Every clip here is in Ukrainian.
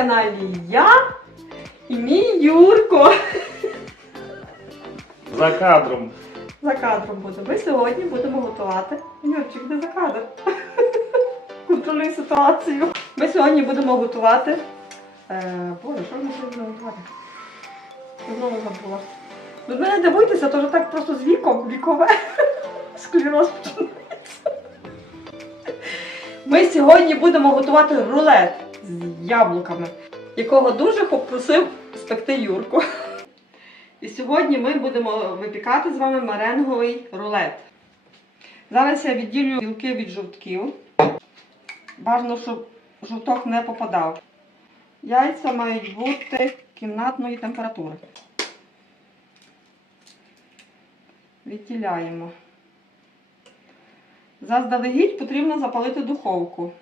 каналі я і мій Юрко. За кадром. За кадром буде. Ми сьогодні будемо готувати. Юрчик, де за кадр? Контролюй ситуацію. Ми сьогодні будемо готувати. Е, Боже, що ми сьогодні готувати? Знову забула. Ви мене дивуйтеся, то вже так просто з віком, вікове. Склероз починається. Ми сьогодні будемо готувати рулет з яблуками, якого дуже попросив спекти Юрку. І сьогодні ми будемо випікати з вами меренговий рулет. Зараз я відділю білки від жовтків. Бажано, щоб жовток не попадав. Яйця мають бути кімнатної температури. Відділяємо. Заздалегідь потрібно запалити духовку.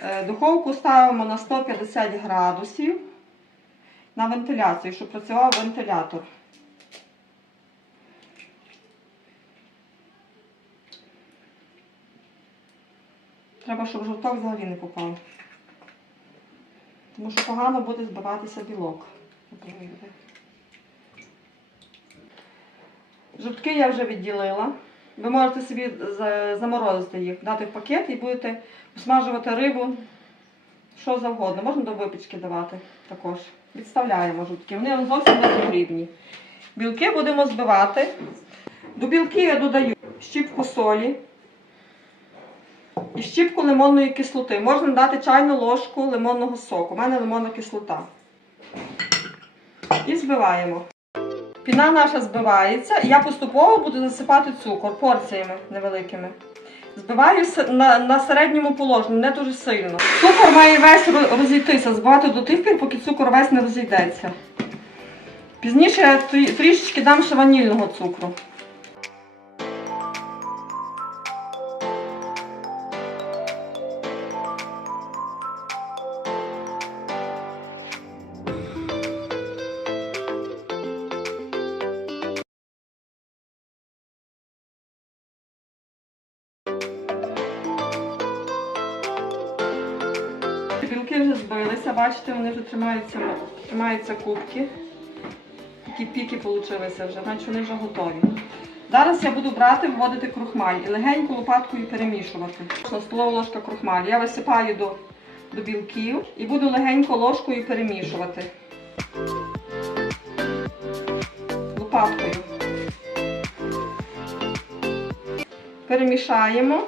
Е, Духовку ставимо на 150 градусів на вентиляцію, щоб працював вентилятор. Треба, щоб жовток взагалі не попав. Тому що погано буде збиватися білок. Жовтки я вже відділила. Ви можете собі заморозити їх, дати в пакет і будете смажувати рибу, що завгодно. Можна до випічки давати також. Відставляємо жовтки. Вони зовсім не потрібні. Білки будемо збивати. До білки я додаю щіпку солі і щіпку лимонної кислоти. Можна дати чайну ложку лимонного соку. У мене лимонна кислота. І збиваємо. Піна наша збивається, і я поступово буду засипати цукор порціями невеликими. Збиваю на, на середньому положенні, не дуже сильно. Цукор має весь розійтися, збивати до тих пір, поки цукор весь не розійдеться. Пізніше я трішечки дам ще ванільного цукру. Бачите, вони вже тримаються, тримаються кубки. Такі піки получилися вже, значить вони вже готові. Зараз я буду брати, вводити крухмаль і легенько лопаткою перемішувати. Столова ложка крухмаль. Я висипаю до, до білків і буду легенько ложкою перемішувати. Лопаткою. Перемішаємо.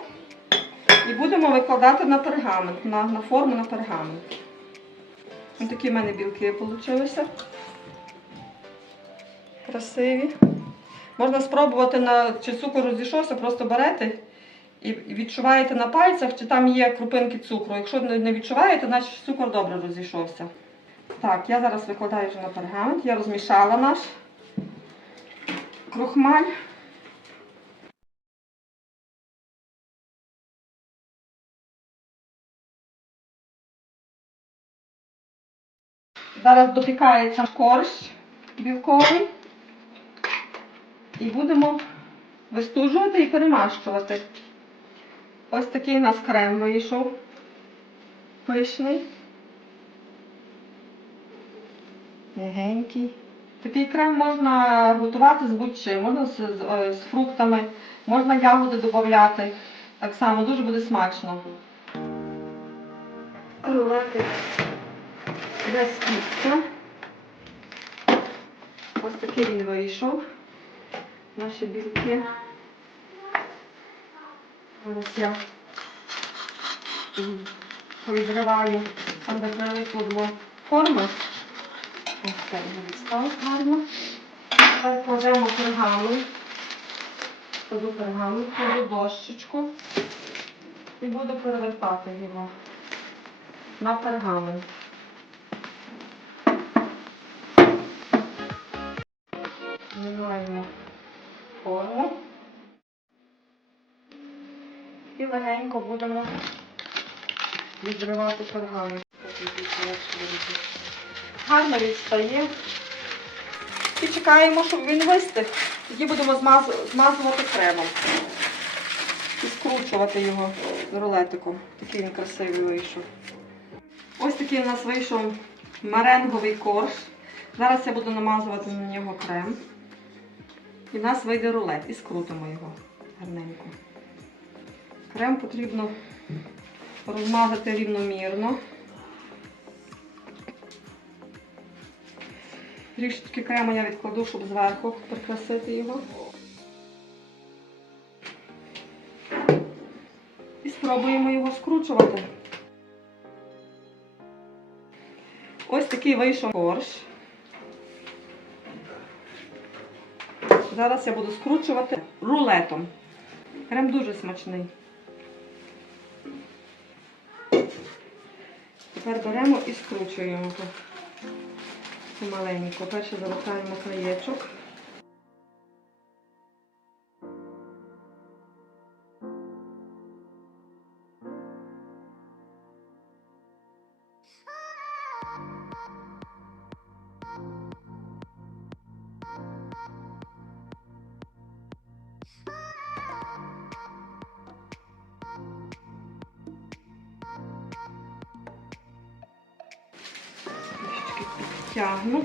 І будемо викладати на пергамент, на, на форму на пергамент. Ось такі в мене білки вийшли. Красиві. Можна спробувати, чи цукор розійшовся, просто берете і відчуваєте на пальцях, чи там є крупинки цукру. Якщо не відчуваєте, значить цукор добре розійшовся. Так, я зараз викладаю вже на пергамент. Я розмішала наш крохмаль. Зараз допікається корж білковий. І будемо вистужувати і перемащувати. Ось такий у нас крем вийшов. Пишний. Легенький. Такий крем можна готувати з будь-чим, можна з, з, е, з фруктами, можна ягоди додати. Так само дуже буде смачно. Рулети без тістя. Ось такий він вийшов. Наші білки. Зараз я м, відриваю, там де прилипло форми. Ось так буде став гарно. Тепер кладемо пергамент. Кладу пергамент, кладу дощечку і буду перевертати його на пергамент. Знімаємо форму. І легенько будемо відривати пергамент. Гарно відстає. І чекаємо, щоб він вистиг. Тоді будемо змазувати кремом. І скручувати його рулетиком. Такий він красивий вийшов. Ось такий у нас вийшов меренговий корж. Зараз я буду намазувати на нього крем. І в нас вийде рулет. І скрутимо його гарненько. Крем потрібно розмазати рівномірно. Трішечки крему я відкладу, щоб зверху прикрасити його. І спробуємо його скручувати. Ось такий вийшов корж. Зараз я буду скручувати рулетом. Крем дуже смачний. Тепер беремо і скручуємо його помаленько. Перше завертаємо краєчок. Підтягну.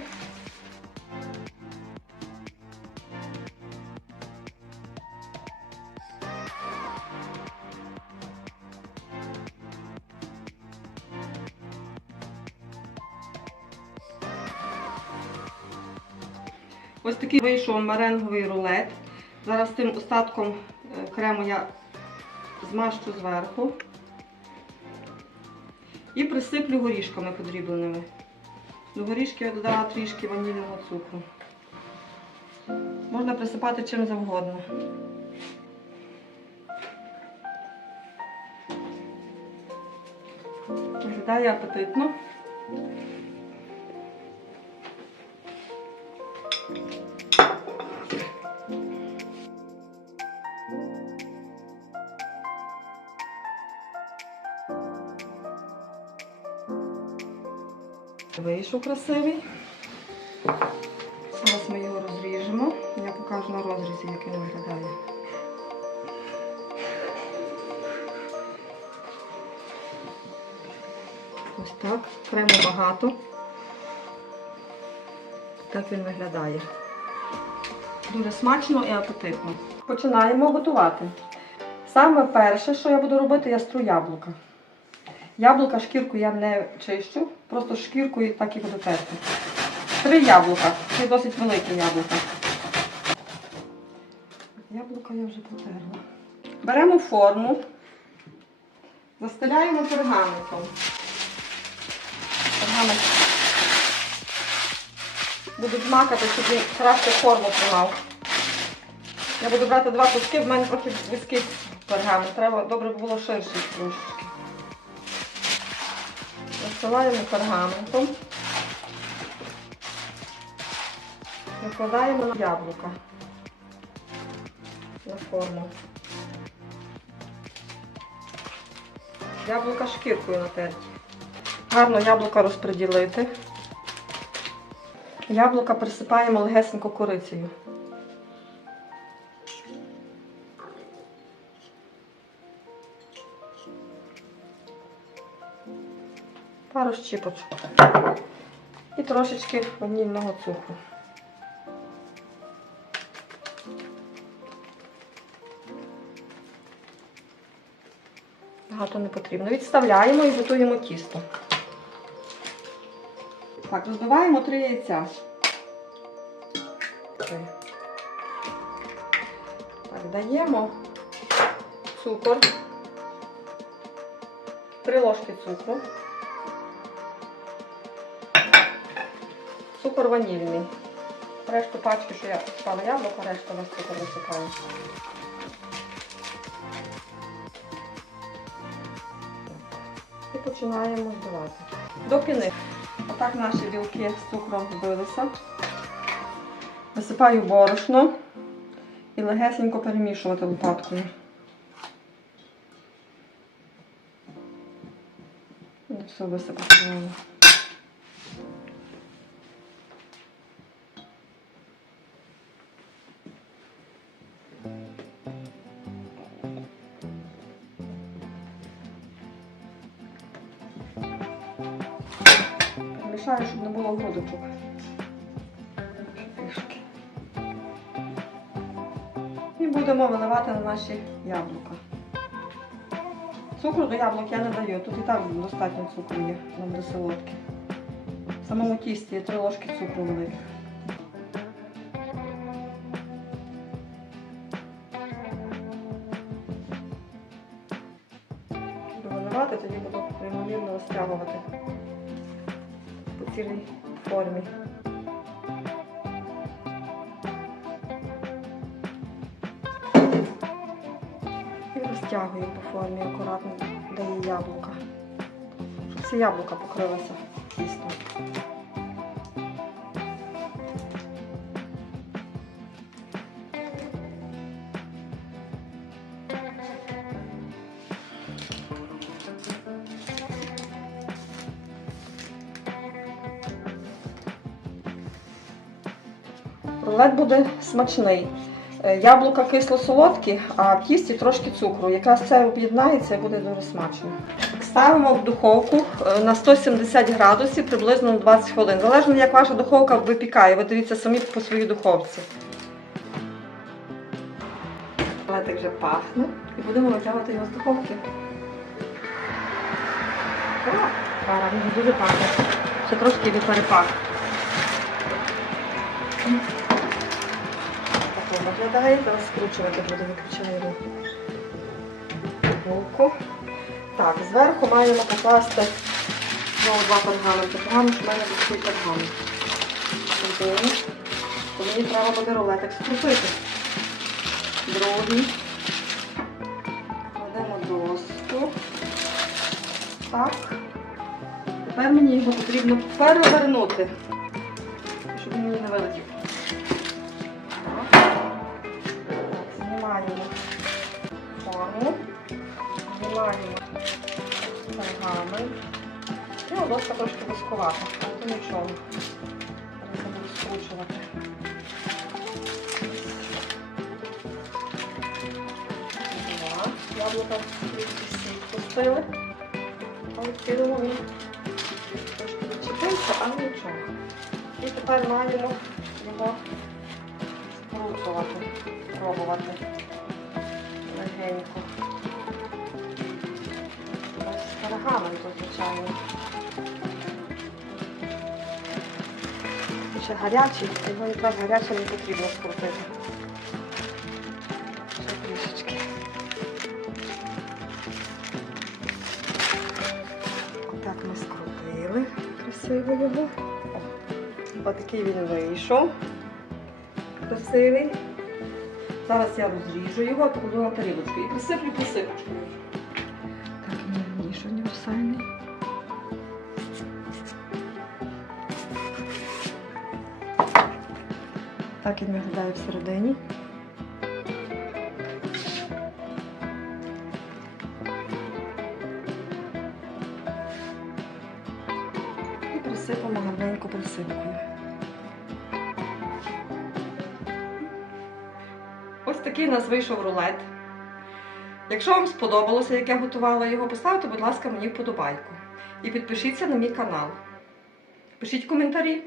Ось такий вийшов меренговий рулет. Зараз тим остатком е, крему я змащу зверху і присиплю горішками подрібленими. До горішки я додала трішки ванільного цукру. Можна присипати чим завгодно. Виглядає апетитно. Вийшов красивий. Зараз ми його розріжемо. Я покажу на розрізі, як він виглядає. Ось так. Крему багато. Так він виглядає. Дуже смачно і апетитно. Починаємо готувати. Саме перше, що я буду робити, я стру яблука. Яблука шкірку я не чищу, просто шкіркою так і буду терти. Три яблука. Це досить великі яблука. Яблука я вже потерла. Беремо форму, застеляємо пергаментом. Пергамент буду змакати, щоб він краще форму тримав. Я буду брати два куски, в мене трохи вузький пергамент. Треба добре було ширший трошечки. Насилаємо пергаментом. Накладаємо на яблука на форму. Яблука шкіркою натерті. Гарно яблука розподілити. Яблука присипаємо легесенько корицею. Пару щіпочок. І трошечки ванільного цукру. Багато не потрібно. Відставляємо і готуємо тісто. Так, розбиваємо три яйця. Так, даємо цукор. Три ложки цукру. Цукор ванільний. Решту пачки, що я спала яблуко, решту весь цукор висипаю. І починаємо збивати. До піни. Отак наші білки з цукром збилися. Висипаю борошно і легесенько перемішувати лопаткою. Все висипати. Треба. щоб не було грудочок. І будемо виливати на наші яблука. Цукру до яблук я не даю, тут і так достатньо цукру є, воно буде солодке. В самому тісті є три ложки цукру великих. Виливати, тоді буду рівномірно розтягувати по цілій формі. І розтягую по формі акуратно, до яблука. Щоб всі яблука покрилися тістом. Рулет буде смачний. Е, Яблука кисло-солодкі, а в тісті трошки цукру. Якраз це об'єднається і буде дуже смачно. Ставимо в духовку е, на 170 градусів приблизно 20 хвилин. Залежно як ваша духовка випікає. Ви дивіться самі по своїй духовці. Рулетик вже пахне і будемо витягувати його з духовки. Він дуже пахне. Ще трошки йде перепах. Виглядає, зараз скручувати буду, виключаємо булку. Так, зверху маємо покласти знову два пергаменти. Що в мене висить пергамент. Один. То мені треба буде рулетик скрутити. Другий. Кладемо доску. Так. Тепер мені його потрібно перевернути, знімаємо пергамент. Ну, доска трошки висковата, але то нічого. Я скручувати. Так, Яблука пустили. В він трошки відчепився, але нічого. І тепер маємо його скручувати, пробувати легенько. Ось пергаменту, звичайно. Ще гарячий, його якраз гарячим не потрібно скрутити. Ще трішечки. Отак ми скрутили красиво його. Отакий він вийшов. Красивий. Зараз я розріжу його, покладу на тарілочку і присиплю посипочкою. Так він виглядає всередині. І присипемо гарненько присипкою. Ось такий у нас вийшов рулет. Якщо вам сподобалося, як я готувала його, поставте, будь ласка, мені вподобайку. І підпишіться на мій канал. Пишіть коментарі,